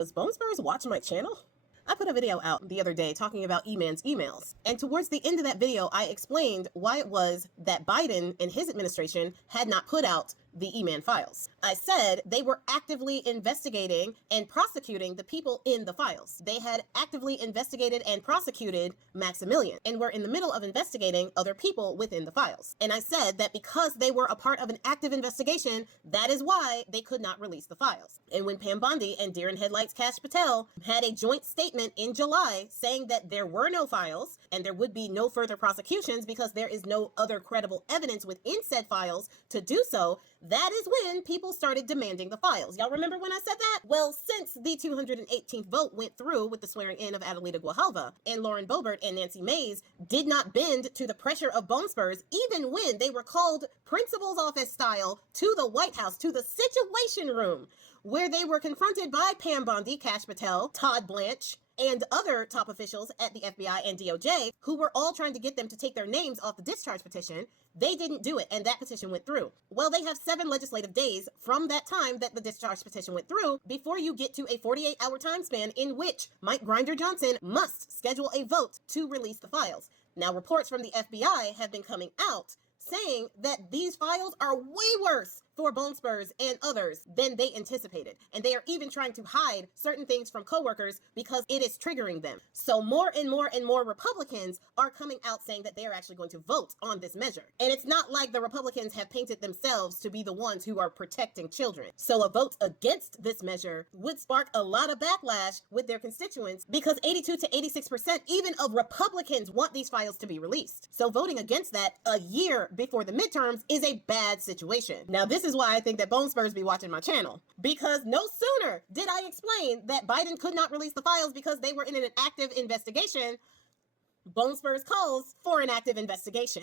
Does Bone Spurs watch my channel? I put a video out the other day talking about E-Man's emails, and towards the end of that video, I explained why it was that Biden and his administration had not put out the E-Man files. I said they were actively investigating and prosecuting the people in the files. They had actively investigated and prosecuted Maximilian, and were in the middle of investigating other people within the files. And I said that because they were a part of an active investigation, that is why they could not release the files. And when Pam Bondi and Deer in Headlights Kash Patel had a joint statement in July saying that there were no files and there would be no further prosecutions because there is no other credible evidence within said files to do so, that is when people started demanding the files. Y'all remember when I said that? Well, since the 218th vote went through with the swearing in of Adelita Guajalva, and Lauren Boebert and Nancy Mays did not bend to the pressure of Bone Spurs, even when they were called principal's office style to the White House, to the Situation Room, where they were confronted by Pam Bondi, Kash Patel, Todd Blanche, and other top officials at the FBI and DOJ who were all trying to get them to take their names off the discharge petition. They didn't do it, and that petition went through. Well, they have 7 legislative days from that time that the discharge petition went through before you get to a 48-hour time span in which Mike Grinder Johnson must schedule a vote to release the files. Now, reports from the FBI have been coming out saying that these files are way worse for Bone Spurs and others than they anticipated. And they are even trying to hide certain things from coworkers because it is triggering them. So more and more and more Republicans are coming out saying that they are actually going to vote on this measure. And it's not like the Republicans have painted themselves to be the ones who are protecting children. So a vote against this measure would spark a lot of backlash with their constituents because 82 to 86% even of Republicans want these files to be released. So voting against that a year before the midterms is a bad situation. Now, this is why I think that Bone Spurs be watching my channel, because no sooner did I explain that Biden could not release the files because they were in an active investigation, Bone Spurs calls for an active investigation.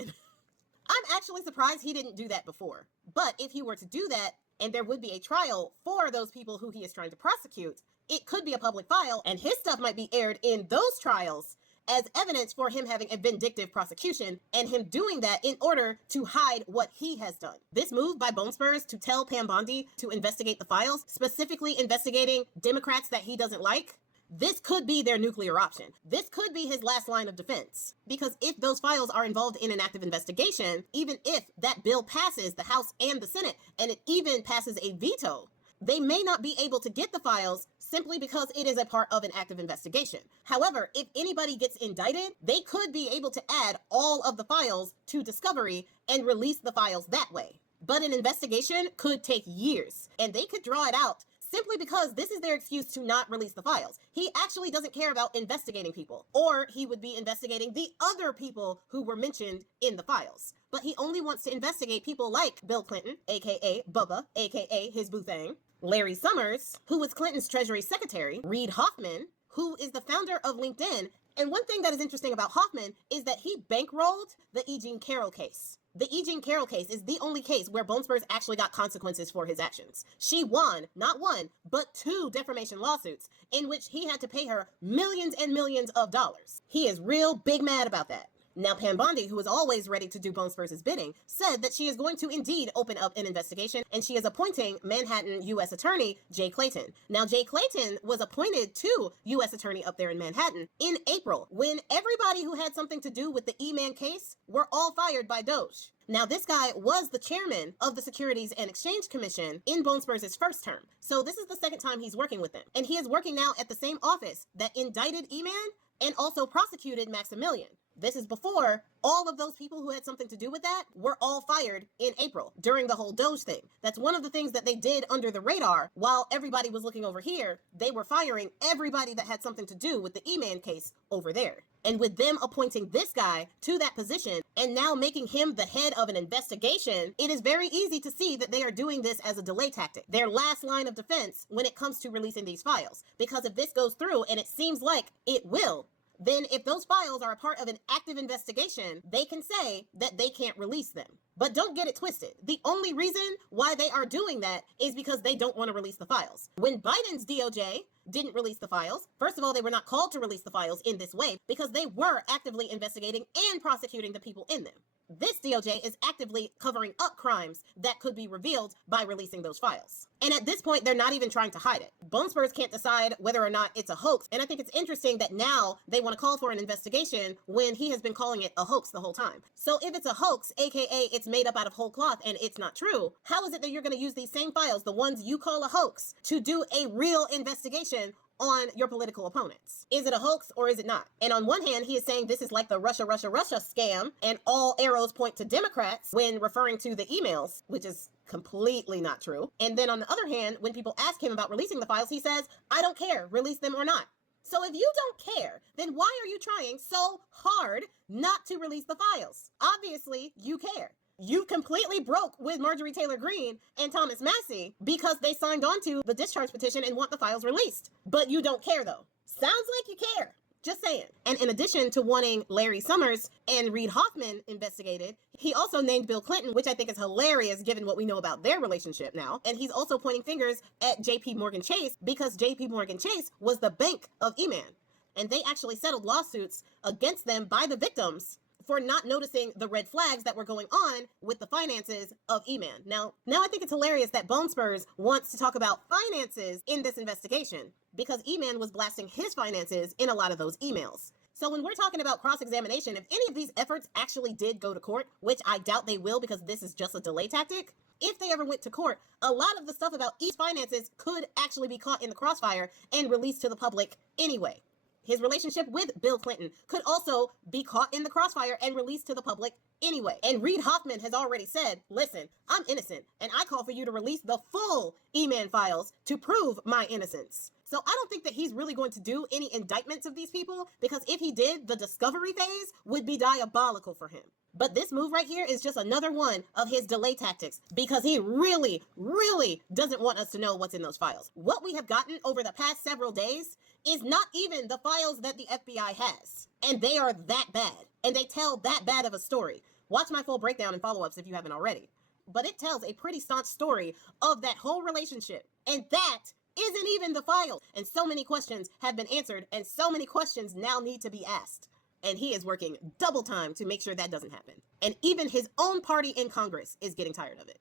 I'm actually surprised he didn't do that before. But if he were to do that, and there would be a trial for those people who he is trying to prosecute, it could be a public file, and his stuff might be aired in those trials as evidence for him having a vindictive prosecution and him doing that in order to hide what he has done. This move by Bone Spurs to tell Pam Bondi to investigate the files, specifically investigating Democrats that he doesn't like, this could be their nuclear option. This could be his last line of defense. Because if those files are involved in an active investigation, even if that bill passes the House and the Senate, and it even passes a veto, they may not be able to get the files simply because it is a part of an active investigation. However, if anybody gets indicted, they could be able to add all of the files to discovery and release the files that way. But an investigation could take years, and they could draw it out simply because this is their excuse to not release the files. He actually doesn't care about investigating people, or he would be investigating the other people who were mentioned in the files. But he only wants to investigate people like Bill Clinton, aka Bubba, aka his boo thing, Larry Summers, who was Clinton's Treasury Secretary, Reid Hoffman, who is the founder of LinkedIn. And one thing that is interesting about Hoffman is that he bankrolled the E. Jean Carroll case. The E. Jean Carroll case is the only case where Bone Spurs actually got consequences for his actions. She won, not one, but 2 defamation lawsuits in which he had to pay her millions and millions of dollars. He is real big mad about that. Now, Pam Bondi, who is always ready to do Bone Spurs' bidding, said that she is going to indeed open up an investigation, and she is appointing Manhattan U.S. Attorney Jay Clayton. Now, Jay Clayton was appointed to U.S. Attorney up there in Manhattan in April, when everybody who had something to do with the E-Man case were all fired by Doge. Now, this guy was the chairman of the Securities and Exchange Commission in Bone Spurs' first term. So this is the second time he's working with them. And he is working now at the same office that indicted E-Man and also prosecuted Maximilian. This is before all of those people who had something to do with that were all fired in April during the whole Doge thing. That's one of the things that they did under the radar while everybody was looking over here. They were firing everybody that had something to do with the E-Man case over there. And with them appointing this guy to that position and now making him the head of an investigation, it is very easy to see that they are doing this as a delay tactic, their last line of defense when it comes to releasing these files. Because if this goes through, and it seems like it will, then if those files are a part of an active investigation, they can say that they can't release them. But don't get it twisted. The only reason why they are doing that is because they don't want to release the files. When Biden's DOJ didn't release the files, first of all, they were not called to release the files in this way because they were actively investigating and prosecuting the people in them. This DOJ is actively covering up crimes that could be revealed by releasing those files. And at this point, they're not even trying to hide it. Bone Spurs can't decide whether or not it's a hoax. And I think it's interesting that now they want to call for an investigation when he has been calling it a hoax the whole time. So if it's a hoax, aka it's made up out of whole cloth and it's not true, how is it that you're going to use these same files, the ones you call a hoax, to do a real investigation on your political opponents? Is it a hoax or is it not? And on one hand, he is saying this is like the Russia scam and all arrows point to Democrats when referring to the emails, which is completely not true. And then on the other hand, when people ask him about releasing the files, he says, I don't care, release them or not. So if you don't care, then why are you trying so hard not to release the files? Obviously, you care. You completely broke with Marjorie Taylor Greene and Thomas Massie because they signed on to the discharge petition and want the files released. But you don't care, though. Sounds like you care. Just saying. And in addition to wanting Larry Summers and Reid Hoffman investigated, he also named Bill Clinton, which I think is hilarious given what we know about their relationship now. And he's also pointing fingers at JP Morgan Chase because JP Morgan Chase was the bank of E-Man. And they actually settled lawsuits against them by the victims for not noticing the red flags that were going on with the finances of E-Man. Now I think it's hilarious that Bone Spurs wants to talk about finances in this investigation because E-Man was blasting his finances in a lot of those emails. So when we're talking about cross-examination, if any of these efforts actually did go to court, which I doubt they will because this is just a delay tactic, if they ever went to court, a lot of the stuff about E's finances could actually be caught in the crossfire and released to the public anyway. His relationship with Bill Clinton could also be caught in the crossfire and released to the public anyway. And Reid Hoffman has already said, listen, I'm innocent, and I call for you to release the full E-Man files to prove my innocence. So I don't think that he's really going to do any indictments of these people, because if he did, the discovery phase would be diabolical for him. But this move right here is just another one of his delay tactics because he really, really doesn't want us to know what's in those files. What we have gotten over the past several days is not even the files that the FBI has. And they are that bad. And they tell that bad of a story. Watch my full breakdown and follow-ups if you haven't already. But it tells a pretty staunch story of that whole relationship. And that isn't even the file. And so many questions have been answered and so many questions now need to be asked. And he is working double time to make sure that doesn't happen. And even his own party in Congress is getting tired of it.